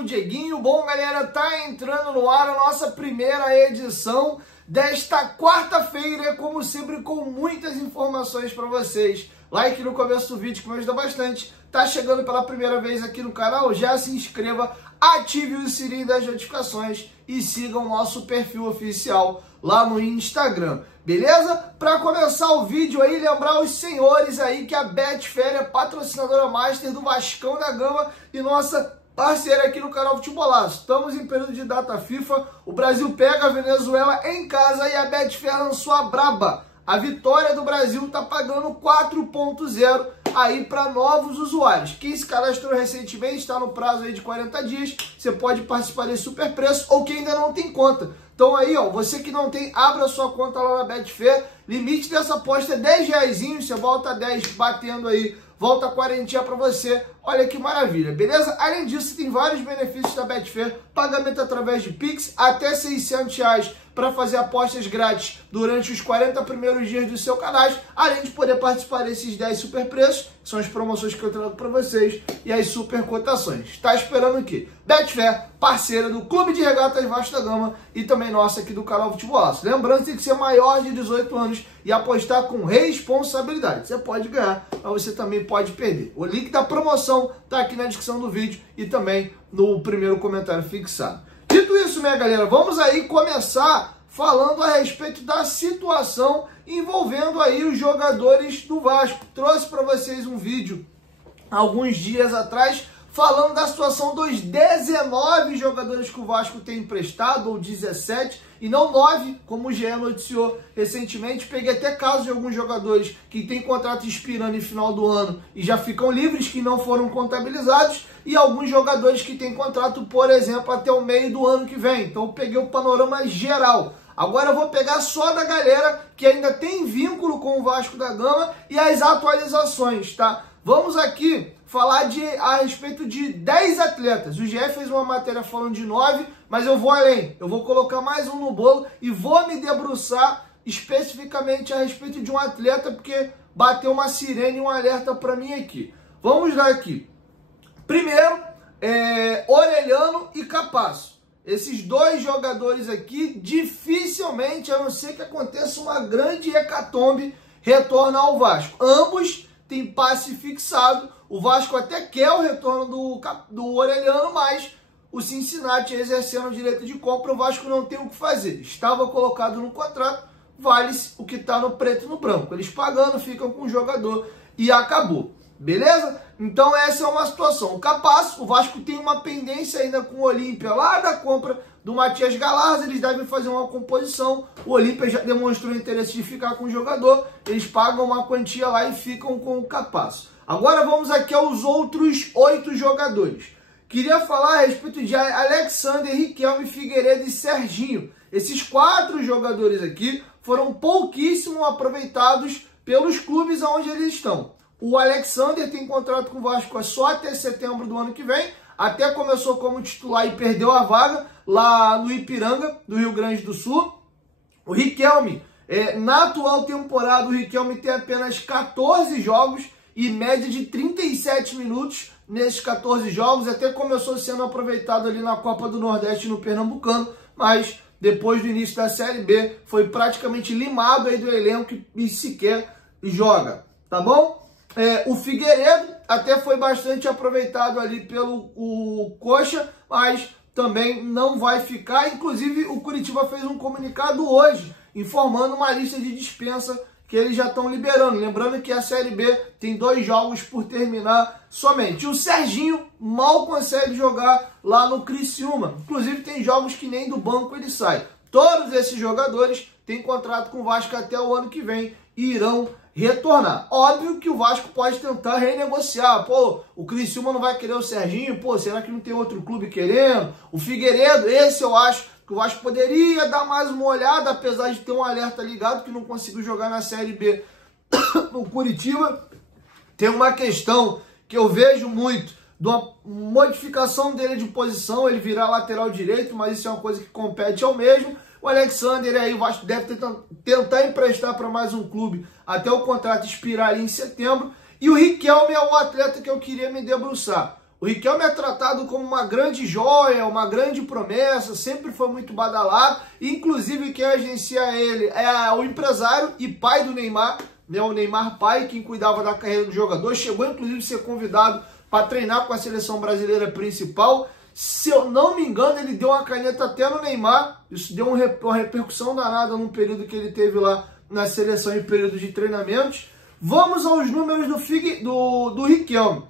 sou o Dieguinho. Bom, galera, tá entrando no ar a nossa primeira edição desta quarta-feira, como sempre, com muitas informações para vocês. Like no começo do vídeo que me ajuda bastante. Tá chegando pela primeira vez aqui no canal, já se inscreva, ative o sininho das notificações e siga o nosso perfil oficial lá no Instagram, beleza? Para começar o vídeo aí, lembrar os senhores aí que a Betfair é patrocinadora master do Vascão da Gama e nossa parceira aqui no canal Futebolaço. Estamos em período de data FIFA, o Brasil pega a Venezuela em casa e a Betfair lançou a braba. A vitória do Brasil tá pagando 4.0 aí para novos usuários. Quem se cadastrou recentemente, está no prazo aí de 40 dias, você pode participar desse super preço, ou quem ainda não tem conta. Então aí, ó, você que não tem, abra sua conta lá na Betfair, limite dessa aposta é 10 reaisinhos, você volta 10 batendo aí, volta a quarentinha para você. Olha que maravilha, beleza? Além disso, tem vários benefícios da Betfair, pagamento através de Pix, até R$600 para fazer apostas grátis durante os 40 primeiros dias do seu cadastro, além de poder participar desses 10 super preços, que são as promoções que eu trago para vocês, e as super cotações. Está esperando o quê? Betfair, parceira do Clube de Regatas Vasco da Gama e também nossa aqui do canal Futebolaço. Lembrando que tem que ser maior de 18 anos e apostar com responsabilidade. Você pode ganhar, mas você também pode perder. O link da promoção está aqui na descrição do vídeo e também no primeiro comentário fixado. Dito isso, minha galera, vamos aí começar falando a respeito da situação envolvendo aí os jogadores do Vasco. Trouxe para vocês um vídeo alguns dias atrás falando da situação dos 19 jogadores que o Vasco tem emprestado, ou 17, e não 9, como o GE noticiou recentemente. Peguei até casos de alguns jogadores que têm contrato expirando em final do ano e já ficam livres, que não foram contabilizados, e alguns jogadores que têm contrato, por exemplo, até o meio do ano que vem. Então eu peguei o panorama geral. Agora eu vou pegar só da galera que ainda tem vínculo com o Vasco da Gama e as atualizações, tá? Vamos aqui falar a respeito de 10 atletas. O GE fez uma matéria falando de 9, mas eu vou além. Eu vou colocar mais um no bolo e vou me debruçar especificamente a respeito de um atleta, porque bateu uma sirene e um alerta para mim aqui. Vamos lá aqui. Primeiro, Orelhano e Capasso. Esses dois jogadores aqui, dificilmente, a não ser que aconteça uma grande hecatombe, retornam ao Vasco. Ambos têm passe fixado. O Vasco até quer o retorno do Orelhano, mas o Cincinnati exercendo o direito de compra, o Vasco não tem o que fazer. Estava colocado no contrato, vale-se o que está no preto e no branco. Eles pagando, ficam com o jogador e acabou. Beleza? Então essa é uma situação. O Capasso, o Vasco tem uma pendência ainda com o Olímpia, lá da compra do Matias Galarza. Eles devem fazer uma composição. O Olímpia já demonstrou interesse de ficar com o jogador. Eles pagam uma quantia lá e ficam com o Capasso. Agora vamos aqui aos outros 8 jogadores. Queria falar a respeito de Alexander, Riquelme, Figueiredo e Serginho. Esses 4 jogadores aqui foram pouquíssimo aproveitados pelos clubes onde eles estão. O Alexander tem contrato com o Vasco só até setembro do ano que vem. Até começou como titular e perdeu a vaga lá no Ipiranga, do Rio Grande do Sul. O Riquelme, na atual temporada, o Riquelme tem apenas 14 jogos e média de 37 minutos nesses 14 jogos. Até começou sendo aproveitado ali na Copa do Nordeste no Pernambucano, mas depois do início da Série B foi praticamente limado aí do elenco e sequer joga, tá bom? O Figueiredo até foi bastante aproveitado ali pelo Coxa, mas também não vai ficar. Inclusive o Curitiba fez um comunicado hoje informando uma lista de dispensa que eles já estão liberando. Lembrando que a Série B tem 2 jogos por terminar somente. O Serginho mal consegue jogar lá no Criciúma. Inclusive tem jogos que nem do banco ele sai. Todos esses jogadores têm contrato com o Vasco até o ano que vem e irão retornar. Óbvio que o Vasco pode tentar renegociar. Pô, o Criciúma não vai querer o Serginho. Pô, será que não tem outro clube querendo? O Figueiredo, esse eu acho que o Vasco poderia dar mais uma olhada, apesar de ter um alerta ligado que não conseguiu jogar na Série B no Curitiba. Tem uma questão que eu vejo muito, de uma modificação dele de posição, ele virar lateral direito, mas isso é uma coisa que compete ao mesmo. O Alexander aí, o Vasco deve tentar emprestar para mais um clube até o contrato expirar ali em setembro. E o Riquelme é o atleta que eu queria me debruçar. O Riquelme é tratado como uma grande joia, uma grande promessa, sempre foi muito badalado. Inclusive, quem agencia ele é o empresário e pai do Neymar, né? O Neymar pai, quem cuidava da carreira do jogador. Chegou, inclusive, a ser convidado para treinar com a seleção brasileira principal. Se eu não me engano, ele deu uma caneta até no Neymar. Isso deu uma repercussão danada no período que ele teve lá na seleção, em período de treinamentos. Vamos aos números do Riquelme.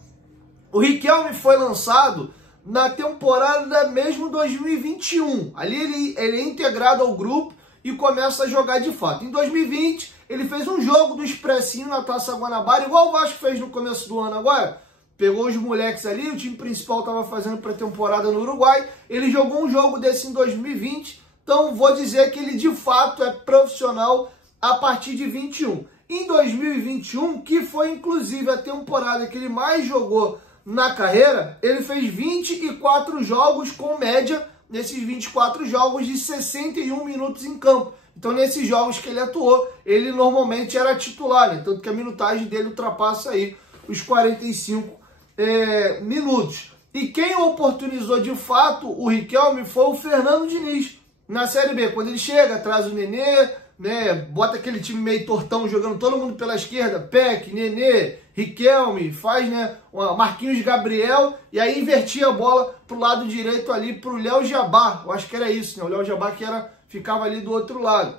O Riquelme foi lançado na temporada mesmo 2021. Ali ele é integrado ao grupo e começa a jogar de fato. Em 2020, ele fez um jogo do Expressinho na Taça Guanabara, igual o Vasco fez no começo do ano agora. Pegou os moleques ali, o time principal estava fazendo pré-temporada no Uruguai. Ele jogou um jogo desse em 2020. Então, vou dizer que ele de fato é profissional a partir de 21. Em 2021, que foi inclusive a temporada que ele mais jogou na carreira, ele fez 24 jogos com média, nesses 24 jogos, de 61 minutos em campo. Então, nesses jogos que ele atuou, ele normalmente era titular, né? Tanto que a minutagem dele ultrapassa aí os 45 minutos. E quem oportunizou de fato o Riquelme foi o Fernando Diniz, na Série B. Quando ele chega, traz o Nenê, né, bota aquele time meio tortão, jogando todo mundo pela esquerda, Peck, Nenê, Riquelme, faz, né, Marquinhos Gabriel, e aí invertia a bola pro lado direito ali, pro Léo Jabbar. Eu acho que era isso, né, o Léo Jabbar que ficava ali do outro lado.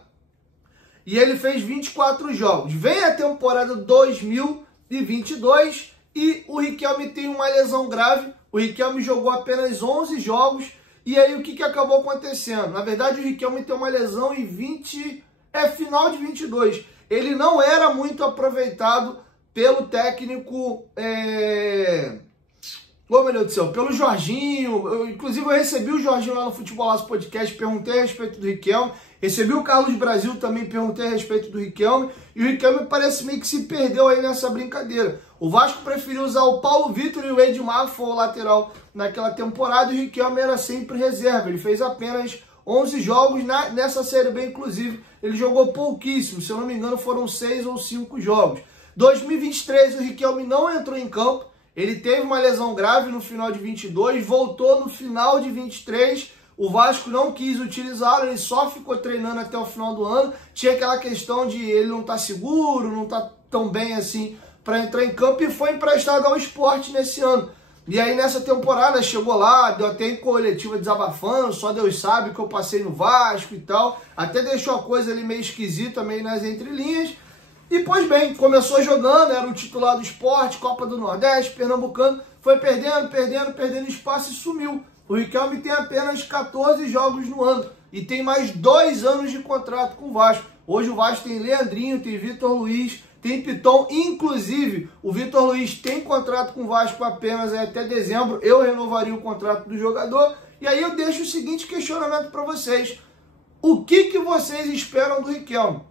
E ele fez 24 jogos. Vem a temporada 2022 e o Riquelme tem uma lesão grave. O Riquelme jogou apenas 11 jogos. E aí o que acabou acontecendo? Na verdade, o Riquelme tem uma lesão em final de 22. Ele não era muito aproveitado pelo técnico, oh, meu Deus do céu, pelo Jorginho. Inclusive, eu recebi o Jorginho lá no Futebolaço Podcast, perguntei a respeito do Riquelme. Recebi o Carlos Brasil também, perguntei a respeito do Riquelme. E o Riquelme parece meio que se perdeu aí nessa brincadeira. O Vasco preferiu usar o Paulo Vitor e o Edmar, que foi o lateral naquela temporada, e o Riquelme era sempre reserva. Ele fez apenas 11 jogos nessa Série B, inclusive. Ele jogou pouquíssimo, se eu não me engano foram 6 ou 5 jogos. 2023, o Riquelme não entrou em campo. Ele teve uma lesão grave no final de 22, voltou no final de 23. O Vasco não quis utilizá-lo, ele só ficou treinando até o final do ano. Tinha aquela questão de ele não estar seguro, não estar tão bem assim para entrar em campo, e foi emprestado ao Sport nesse ano. E aí nessa temporada chegou lá, deu até em coletiva desabafando, só Deus sabe que eu passei no Vasco e tal. Até deixou a coisa ali meio esquisita, meio nas entrelinhas. E pois bem, começou jogando, era o titular do Sport, Copa do Nordeste, Pernambucano, foi perdendo espaço e sumiu. O Riquelme tem apenas 14 jogos no ano e tem mais 2 anos de contrato com o Vasco. Hoje o Vasco tem Leandrinho, tem Vitor Luiz, tem Piton. Inclusive, o Vitor Luiz tem contrato com o Vasco apenas até dezembro. Eu renovaria o contrato do jogador. E aí eu deixo o seguinte questionamento para vocês. O que vocês esperam do Riquelme?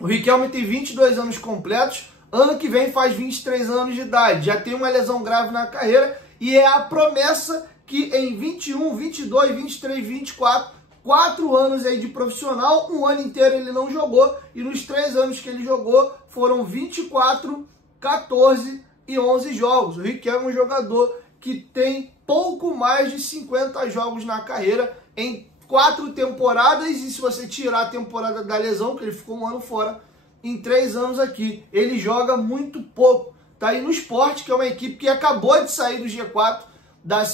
O Riquelme tem 22 anos completos. Ano que vem faz 23 anos de idade. Já tem uma lesão grave na carreira. E é a promessa que em 21, 22, 23, 24, 4 anos aí de profissional, um ano inteiro ele não jogou, e nos 3 anos que ele jogou, foram 24, 14 e 11 jogos. O Riquelme é um jogador que tem pouco mais de 50 jogos na carreira, em 4 temporadas, e se você tirar a temporada da lesão, que ele ficou um ano fora, em 3 anos aqui. Ele joga muito pouco. Tá aí no Sport, que é uma equipe que acabou de sair do G4, da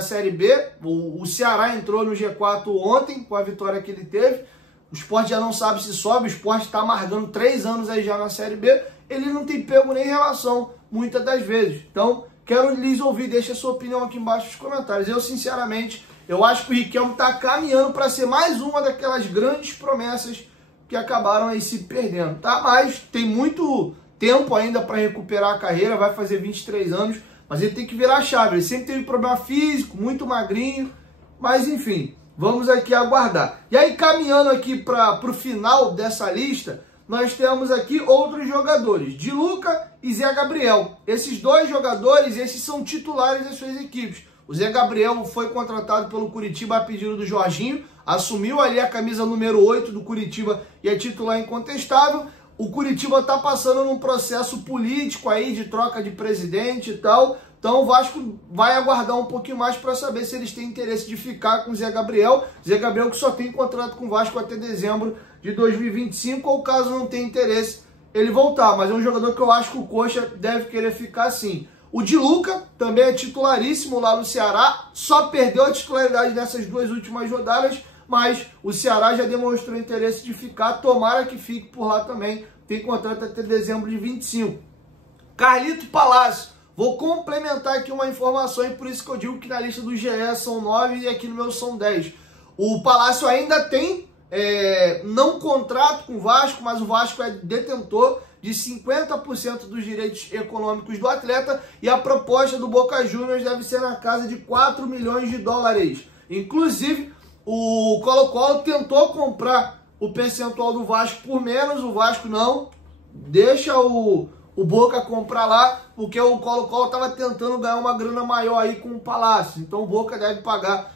Série B. O Ceará entrou no G4 ontem, com a vitória que ele teve. O Sport já não sabe se sobe, o Sport está amargando 3 anos aí já na Série B. Ele não tem pego nem relação, muitas das vezes. Então, quero lhes ouvir, deixa a sua opinião aqui embaixo nos comentários. Eu, sinceramente, eu acho que o Riquelme está caminhando para ser mais uma daquelas grandes promessas que acabaram aí se perdendo, tá? Mas tem muito tempo ainda para recuperar a carreira, vai fazer 23 anos. Mas ele tem que virar a chave. Ele sempre teve problema físico, muito magrinho. Mas enfim, vamos aqui aguardar. E aí, caminhando aqui para o final dessa lista, nós temos aqui outros jogadores. Di Luca e Zé Gabriel. Esses 2 jogadores, esses são titulares das suas equipes. O Zé Gabriel foi contratado pelo Curitiba a pedido do Jorginho. Assumiu ali a camisa número 8 do Curitiba e é titular incontestável. O Curitiba está passando num processo político aí de troca de presidente e tal. Então o Vasco vai aguardar um pouquinho mais para saber se eles têm interesse de ficar com o Zé Gabriel. Zé Gabriel que só tem contrato com o Vasco até dezembro de 2025, ou caso não tenha interesse, ele voltar. Mas é um jogador que eu acho que o Coxa deve querer ficar sim. O Di Luca também é titularíssimo lá no Ceará, só perdeu a titularidade nessas 2 últimas rodadas, mas o Ceará já demonstrou interesse de ficar, tomara que fique por lá também, tem contrato até dezembro de 25. Carlito Palácio, vou complementar aqui uma informação, e por isso que eu digo que na lista do GE são 9 e aqui no meu são 10. O Palácio ainda tem não contrato com o Vasco, mas o Vasco é detentor de 50% dos direitos econômicos do atleta, e a proposta do Boca Juniors deve ser na casa de 4 milhões de dólares. Inclusive, o Colo-Colo tentou comprar o percentual do Vasco por menos, o Vasco não, deixa o Boca comprar lá, porque o Colo-Colo estava tentando ganhar uma grana maior aí com o Palácio. Então o Boca deve pagar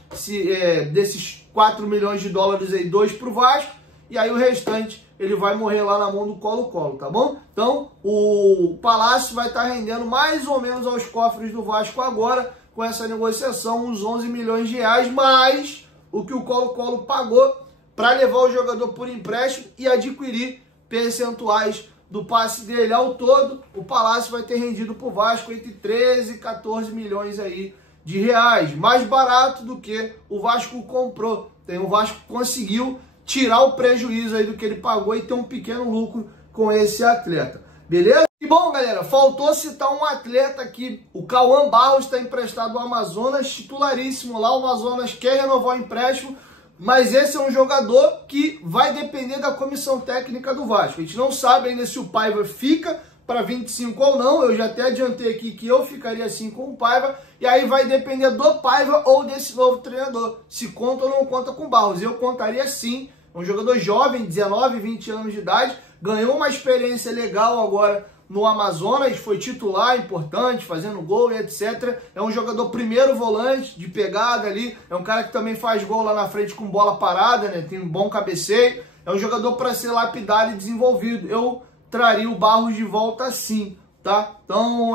desses 4 milhões de dólares aí, 2 para o Vasco, e aí o restante ele vai morrer lá na mão do Colo-Colo, tá bom? Então o Palácio vai estar rendendo mais ou menos aos cofres do Vasco agora, com essa negociação, uns 11 milhões de reais, mais o que o Colo-Colo pagou para levar o jogador por empréstimo e adquirir percentuais do passe dele. Ao todo, o Palácio vai ter rendido para o Vasco entre 13 e 14 milhões aí de reais, mais barato do que o Vasco comprou. O Vasco conseguiu tirar o prejuízo aí do que ele pagou e ter um pequeno lucro com esse atleta, beleza? E bom, galera, faltou citar um atleta aqui, o Cauã Barros está emprestado ao Amazonas, titularíssimo lá, o Amazonas quer renovar o empréstimo, mas esse é um jogador que vai depender da comissão técnica do Vasco. A gente não sabe ainda se o Paiva fica para 25 ou não, eu já até adiantei aqui que eu ficaria assim com o Paiva, e aí vai depender do Paiva ou desse novo treinador, se conta ou não conta com o Barros. Eu contaria sim, é um jogador jovem, 19, 20 anos de idade, ganhou uma experiência legal agora no Amazonas, foi titular importante, fazendo gol e etc. É um jogador primeiro volante, de pegada ali, é um cara que também faz gol lá na frente com bola parada, né? Tem um bom cabeceio, é um jogador para ser lapidado e desenvolvido. Eu traria o Barros de volta sim, tá? Então,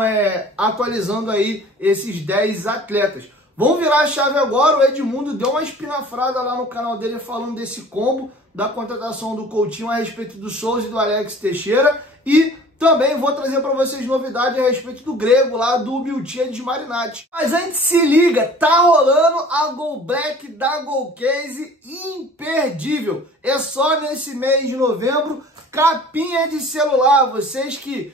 atualizando aí esses 10 atletas. Vamos virar a chave agora, o Edmundo deu uma espinafrada lá no canal dele falando desse combo da contratação do Coutinho a respeito do Souza e do Alex Teixeira, e também vou trazer para vocês novidade a respeito do grego lá, do Miltiades Marinatti. Mas antes, se liga, tá rolando a Go Black da Golcase imperdível. É só nesse mês de novembro, capinha de celular. Vocês que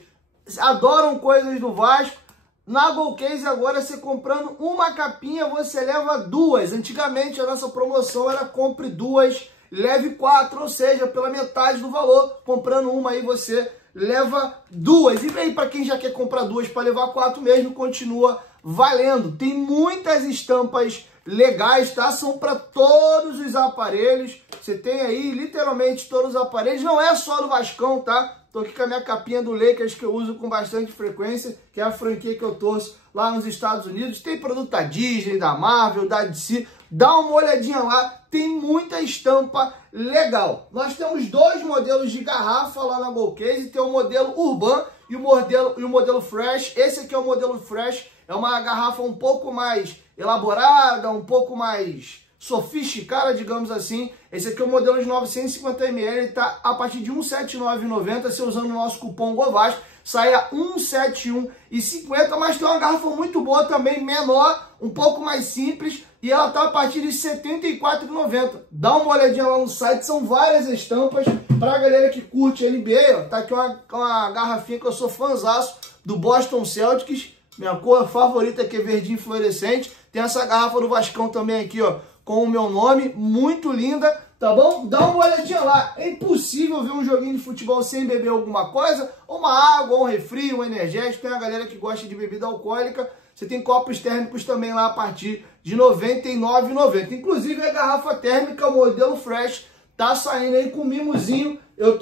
adoram coisas do Vasco, na Golcase agora, você comprando uma capinha, você leva 2. Antigamente a nossa promoção era compre 2, leve 4, ou seja, pela metade do valor. Comprando uma aí você leva 2. E aí, para quem já quer comprar 2 para levar 4 mesmo, continua valendo. Tem muitas estampas legais, tá? São para todos os aparelhos. Você tem aí literalmente todos os aparelhos. Não é só do Vascão, tá? Tô aqui com a minha capinha do Lakers, que eu uso com bastante frequência, que é a franquia que eu torço lá nos Estados Unidos. Tem produto da Disney, da Marvel, da DC. Dá uma olhadinha lá, tem muita estampa legal. Nós temos 2 modelos de garrafa lá na Golcase. Tem o modelo Urban e o modelo Fresh. Esse aqui é o modelo Fresh. É uma garrafa um pouco mais elaborada, um pouco mais sofisticada, digamos assim. Esse aqui é o modelo de 950 ml, ele tá a partir de R$ 179,90, você usando o nosso cupom GOVASCO, sai a R$ 171,50, mas tem uma garrafa muito boa também, menor, um pouco mais simples, e ela tá a partir de R$ 74,90. Dá uma olhadinha lá no site, são várias estampas pra galera que curte NBA, ó. Tá aqui uma garrafinha que eu sou fãzaço do Boston Celtics, minha cor favorita que é verdinho fluorescente. Tem essa garrafa do Vascão também aqui, ó, com o meu nome, muito linda, tá bom? Dá uma olhadinha lá, é impossível ver um joguinho de futebol sem beber alguma coisa, uma água, um refri, um energético. Tem a galera que gosta de bebida alcoólica, você tem copos térmicos também lá a partir de R$ 99,90. Inclusive a garrafa térmica, o modelo Fresh, tá saindo aí com mimozinho, eu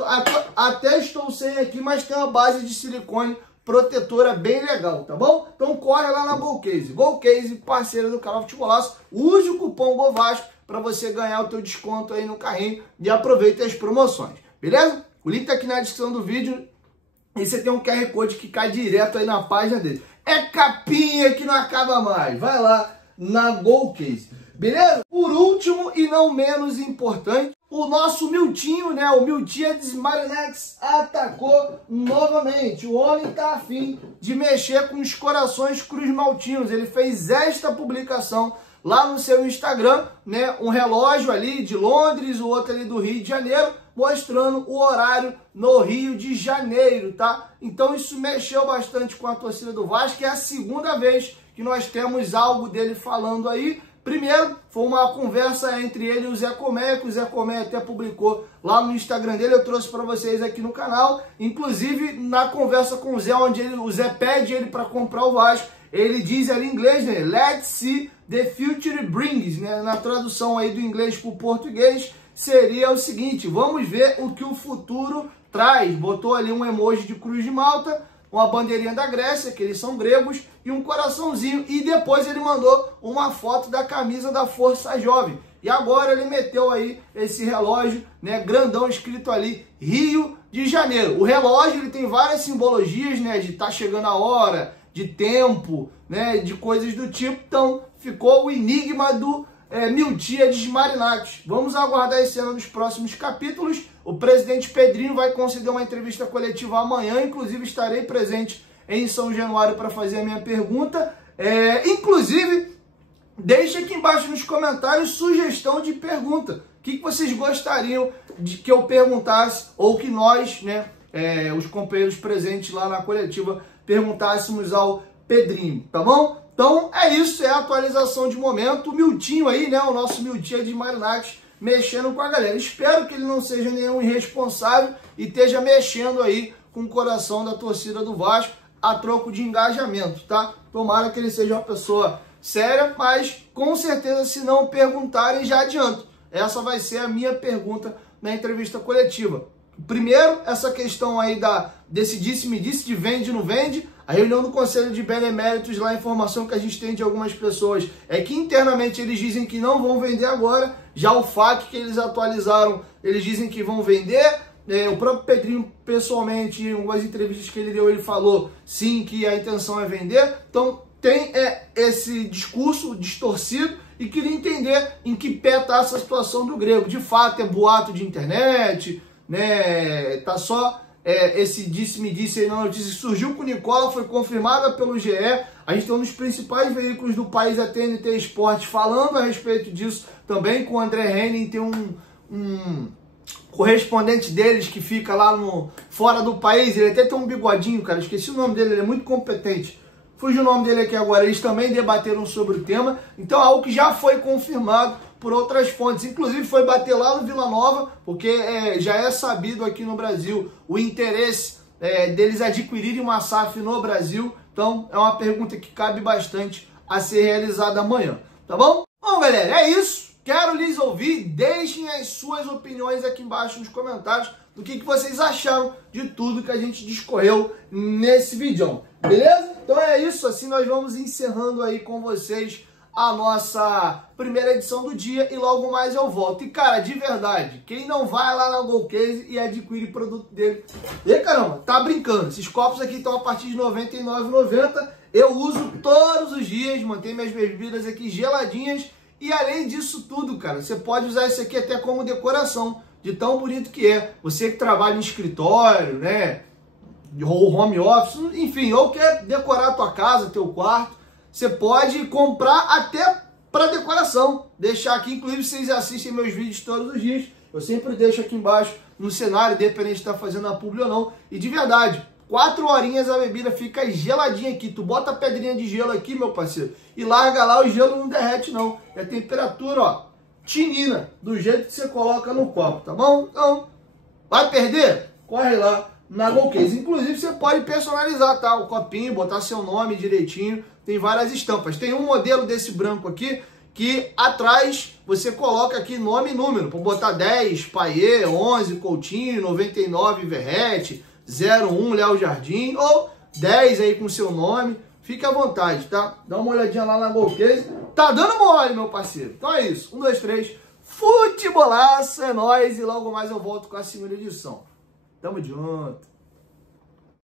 até estou sem aqui, mas tem uma base de silicone protetora bem legal, tá bom? Então corre lá na Golcase. Golcase, parceira do canal Futebolaço. Use o cupom GOVASCO para você ganhar o teu desconto aí no carrinho e aproveite as promoções, beleza? O link tá aqui na descrição do vídeo e você tem um QR Code que cai direto aí na página dele. é capinha que não acaba mais. Vai lá na Golcase, beleza? Por último e não menos importante, o nosso Miltinho, né? O Miltiades Marinex atacou novamente. O homem tá afim de mexer com os corações cruz-maltinos. Ele fez esta publicação lá no seu Instagram, né? Um relógio ali de Londres, o outro ali do Rio de Janeiro, mostrando o horário no Rio de Janeiro, tá? Então isso mexeu bastante com a torcida do Vasco, é a segunda vez que nós temos algo dele falando aí. Primeiro, foi uma conversa entre ele e o Zé Comé, que o Zé Comé até publicou lá no Instagram dele, eu trouxe para vocês aqui no canal. Inclusive, na conversa com o Zé, onde o Zé pede ele para comprar o Vasco, ele diz ali em inglês, né? Let's see the future brings, né? Na tradução aí do inglês para o português, seria o seguinte: vamos ver o que o futuro traz. Botou ali um emoji de cruz de Malta, uma bandeirinha da Grécia, que eles são gregos, e um coraçãozinho. E depois ele mandou uma foto da camisa da Força Jovem. E agora ele meteu aí esse relógio, né, grandão, escrito ali, Rio de Janeiro. O relógio ele tem várias simbologias, né, de estar chegando a hora, de tempo, né, de coisas do tipo. Então ficou o enigma do Miltiades Marinex. Vamos aguardar esse ano nos próximos capítulos. O presidente Pedrinho vai conceder uma entrevista coletiva amanhã, inclusive estarei presente em São Januário para fazer a minha pergunta. Inclusive, deixe aqui embaixo nos comentários sugestão de pergunta. O que vocês gostariam de que eu perguntasse, ou que nós, né, os companheiros presentes lá na coletiva, perguntássemos ao Pedrinho, tá bom? Então é isso, é a atualização de momento. O Miltinho aí, né, o nosso Miltiades Marinex, mexendo com a galera. Espero que ele não seja nenhum irresponsável e esteja mexendo aí com o coração da torcida do Vasco a troco de engajamento, tá? Tomara que ele seja uma pessoa séria, mas com certeza, se não perguntarem, já adianto. Essa vai ser a minha pergunta na entrevista coletiva. Primeiro, essa questão aí desse disse-me-disse, de vende, não vende. A reunião do Conselho de Beneméritos, lá a informação que a gente tem de algumas pessoas é que internamente eles dizem que não vão vender agora. Já o FAQ que eles atualizaram, eles dizem que vão vender. O próprio Pedrinho, pessoalmente, em algumas entrevistas que ele deu, ele falou sim, que a intenção é vender. Então tem esse discurso distorcido e queria entender em que pé está essa situação do grego. De fato, é boato de internet, né? Tá só esse disse-me-disse aí na notícia que surgiu com o Nicola, foi confirmada pelo GE. A gente tem um dos principais veículos do país, a TNT Esportes, falando a respeito disso também, com o André Henning. Tem um correspondente deles que fica lá fora do país, ele até tem um bigodinho, cara, esqueci o nome dele, ele é muito competente. Fugiu o nome dele aqui agora. Eles também debateram sobre o tema. Então é algo que já foi confirmado por outras fontes. Inclusive foi bater lá no Vila Nova, porque já é sabido aqui no Brasil o interesse deles adquirirem uma SAF no Brasil. Então é uma pergunta que cabe bastante a ser realizada amanhã. Tá bom? Bom, galera, é isso. Quero lhes ouvir. Deixem as suas opiniões aqui embaixo nos comentários do que vocês acharam de tudo que a gente discorreu nesse vídeo. Beleza? Então é isso, assim nós vamos encerrando aí com vocês a nossa primeira edição do dia e logo mais eu volto. E cara, de verdade, quem não vai lá na Golcase e adquire produto dele, caramba, tá brincando. Esses copos aqui estão a partir de R$ 99,90. Eu uso todos os dias, mantenho minhas bebidas aqui geladinhas. E além disso tudo, cara, você pode usar isso aqui até como decoração, de tão bonito que é. Você que trabalha em escritório, né, ou home office, enfim, ou quer decorar a tua casa, teu quarto, você pode comprar até para decoração. Deixar aqui, inclusive vocês assistem meus vídeos todos os dias, eu sempre deixo aqui embaixo no cenário, independente de estar fazendo a publi ou não. E de verdade, 4 horinhas a bebida fica geladinha aqui. Tu bota a pedrinha de gelo aqui, meu parceiro, e larga lá, o gelo não derrete não. É a temperatura, ó, tinina, do jeito que você coloca no copo, tá bom? Então, vai perder? Corre lá na Golcase. Inclusive, você pode personalizar, tá? O copinho, botar seu nome direitinho. Tem várias estampas. Tem um modelo desse branco aqui, que atrás você coloca aqui nome e número. Para botar 10, Paier, 11, Coutinho, 99, Verrete, 01, Léo Jardim, ou 10 aí com seu nome. Fique à vontade, tá? Dá uma olhadinha lá na Golcase. Tá dando mole, meu parceiro. Então é isso. 1, 2, 3. Futebolaço, é nóis. E logo mais eu volto com a segunda edição. Tamo junto.